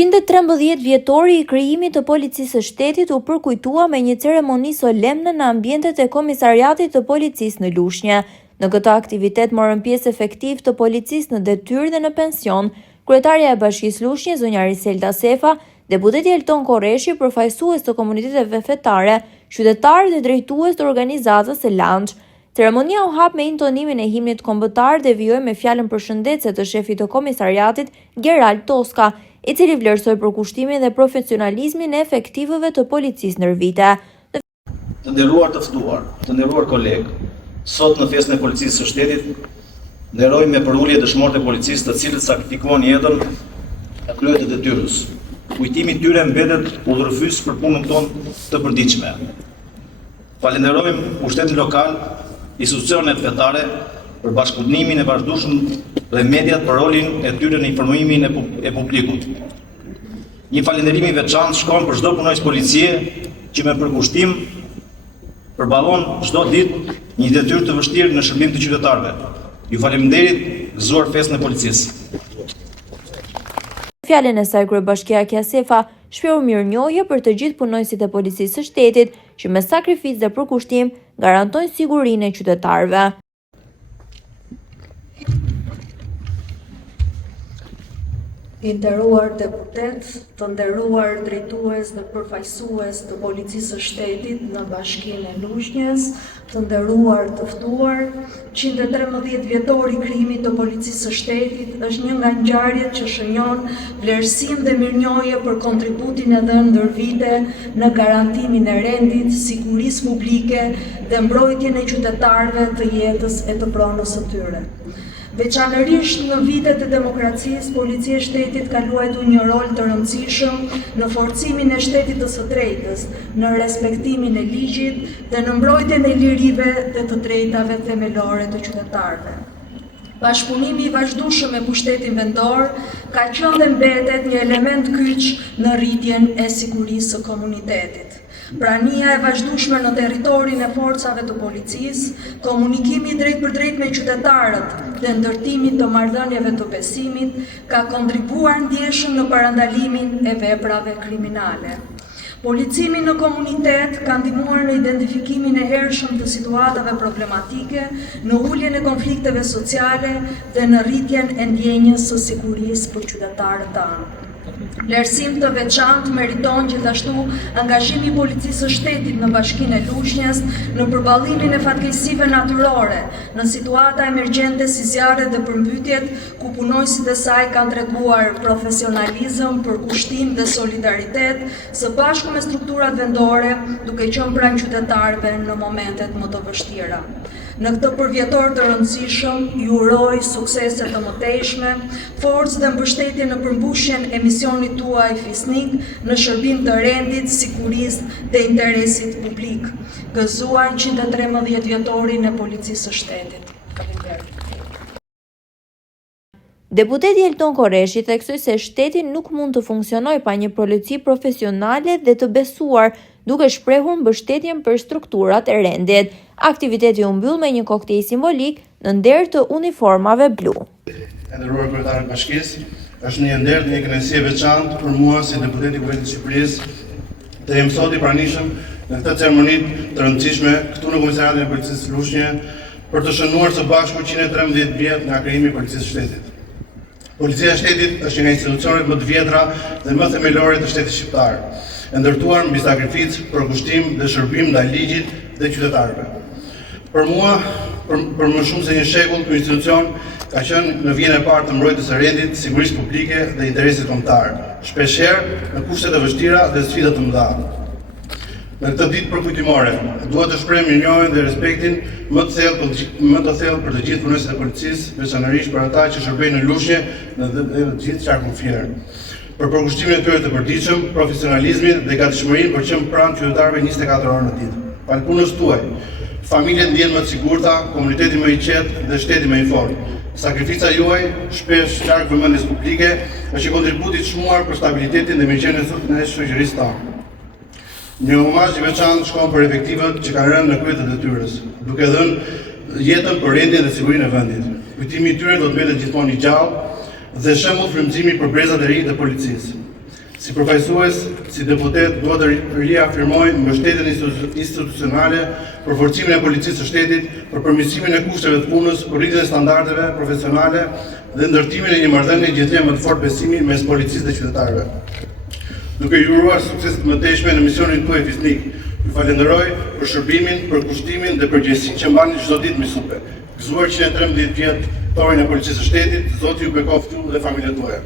113 vjetori i krijimit të Policisë së Shtetit u përkujtua me një ceremoni solemne në ambientet e Komisariatit të Policisë në Lushnjë. Në këtë aktivitet morën pjesë efektiv të policisë në detyrë dhe në pension, kryetarja e Bashkisë Lushnjë, zonja Riselda Sefa, deputeti Elton Korreshi, përfaqësues të komuniteteve fetare, qytetarë dhe drejtues të organizatës së Lanç. Ceremonia u hap me intonimin e himnit kombëtar dhe vijoi me fjalën përshëndetëse të shefit të komisariatit, Gerald Toska, i cili vlerësoi përkushtimin dhe profesionalizmin e efektivëve të policisë ndër vite. Të nderuar të ftuar, të nderuar kolegë, sot në festën e Policisë së Shtetit, nderoj me përulje dëshmorët e policisë të cilët sakrifikuan jetën e krye të detyrës. Kujtimi i tyre mbetet udhërfys për punën tonë të përditshme. Falenderojmë pushtetin lokal, institucionet fetare për bashkëpunimin e vazhdueshëm dhe mediat për rolin e tyre në informimin e publikut. Një falënderim i veçantë shkon për çdo punonjës policie që me përkushtim përballon çdo ditë një detyrë të vështirë në shërbim të qytetarëve. Ju faleminderit, gëzuar festën e policisë. Fjalën e saj kryebashkiakja Sefa shprehu mirënjohje për të gjithë punonjësit e Policisë së Shtetit që me sakrificë dhe përkushtim garantojnë sigurinë e qytetarëve. I nderuar deputet, të nderuar drejtues dhe përfaqësues të Policisë së Shtetit në Bashkinë e Lushnjës, të nderuar të ftuar, 113 vjetori i krijimit të Policisë së Shtetit është një nga ngjarjet që shënjon vlerësim dhe mirënjohje për kontributin e dhënë ndër vite në garantimin e rendit, sigurisë publike dhe mbrojtjen e qytetarëve të jetës e të pronës së tyre. Veçanërisht në vitet e demokracisë, Policia e Shtetit ka luajtur një rol të rëndësishëm në forcimin e shtetit të së drejtës, në respektimin e ligjit dhe në mbrojtjen e lirive dhe të drejtave themelore të qytetarëve. Bashkëpunimi i vazhdueshëm me pushtetin vendor ka qenë dhe mbetet një element kyç në rritjen e sigurisë së komunitetit. Prania e vazhdueshme në territorin e forcave të policisë, komunikimi drejt për drejt me qytetarët dhe ndërtimi të marrëdhënieve të besimit ka kontribuar ndjeshëm në parandalimin e veprave kriminale. Policimi në komunitet ka ndihmuar në identifikimin e hershëm të situatave problematike, në uljen e konflikteve sociale dhe në rritjen e ndjenjës së sigurisë për qytetarët tanë. Vlerësim të veçantë meriton gjithashtu angazhimi i Policisë së Shtetit në Bashkinë e Lushnjës në përballimin e fatkeqësive natyrore, në situata emergjente si zjarret dhe përmbytjet, ku punonjësit e saj kanë treguar profesionalizëm, përkushtim dhe solidaritet së bashku me strukturat vendore, duke qenë pranë qytetarëve në momentet më të vështira. Në këtë përvjetor të rëndësishëm, ju uroj suksese të mëtejshme, forcë dhe mbështetje në përmbushjen e misionit tuaj fisnik në shërbim të rendit, sigurisë dhe interesit publik. Gëzuar 113 vjetorin e Policisë së Shtetit. Faleminderit. Deputeti Elton Korreshi theksoi se shteti nuk mund të funksionojë pa një polici profesionale dhe të besuar, duke shprehur mbështetjen për strukturat e rendit. Aktiviteti u mbyll me një koktejl simbolik në nder të uniformave blu. Nderuar kryetar të Bashkisë, është një nder dhe një kënaqësi e veçantë për mua si deputet i Kuvendit të Shqipërisë të jem sot i pranishëm në këtë ceremoni të rëndësishme këtu në Komisariatin e Policisë së Lushnjë për të shënuar së bashku 113 vjet nga krijimi i Policisë së Shtetit. Policia e Shtetit është një nga institucionet më të vjetra dhe më themelore të shtetit shqiptar, e ndërtuar mbi sakrificë, përkushtim dhe shërbim ndaj ligjit dhe qytetarëve. Për mua, për më shumë se një shekull, ky institucion ka qenë në vijën e parë të mbrojtjes së rendit, sigurisë publike dhe interesit kombëtar, shpeshherë në kushte të vështira dhe sfida të mëdha. Në këtë ditë përkujtimore, dua të shpreh mirënjohjen dhe respektin më të thellë për të gjithë punonjësit e policisë, veçanërisht për ata që shërbejnë në Lushnjë dhe të gjithë qarkun fier. Për përkushtimin e tyre të përditshëm, profesionalizmin dhe gatishmërinë për të qenë pranë qytetarëve 24 orë në ditë. Falë punës tuaj, familjet ndjehen më të sigurta, komuniteti më i qetë dhe shteti më i fortë. Sakrifica juaj, shpesh larg vëmendjes publike, është një kontribut i çmuar për stabilitetin dhe mirëqenien e shoqërisë tonë. Një omazh i veçantë shkon për efektivët që kanë rënë në krye të detyrës, duke dhënë jetën për rendin dhe sigurinë e vendit. Kujtimi i tyre do të mbetet gjithmonë i gjallë dhe shembull frymëzimi për brezat e ri të policisë. Si përfaqësues, si deputet, dua të riafirmoj mbështetjen institucionale për forcimin e policisë së shtetit, për përmirësimin e kushteve të punës, për rritjen e standardeve profesionale dhe ndërtimin e një marrëdhënie gjithnjë më të fortë besimi mes policisë dhe qytetarëve. Duke ju uruar sukses të mëtejshme në misionin tuaj fisnik, ju falenderoj për shërbimin, për kushtimin dhe përgjegjësinë që mbani çdo ditë me supe. Gëzuar 113 vjet torin e policisë së shtetit, Zoti ju bekoftë ju dhe familjet tuaja.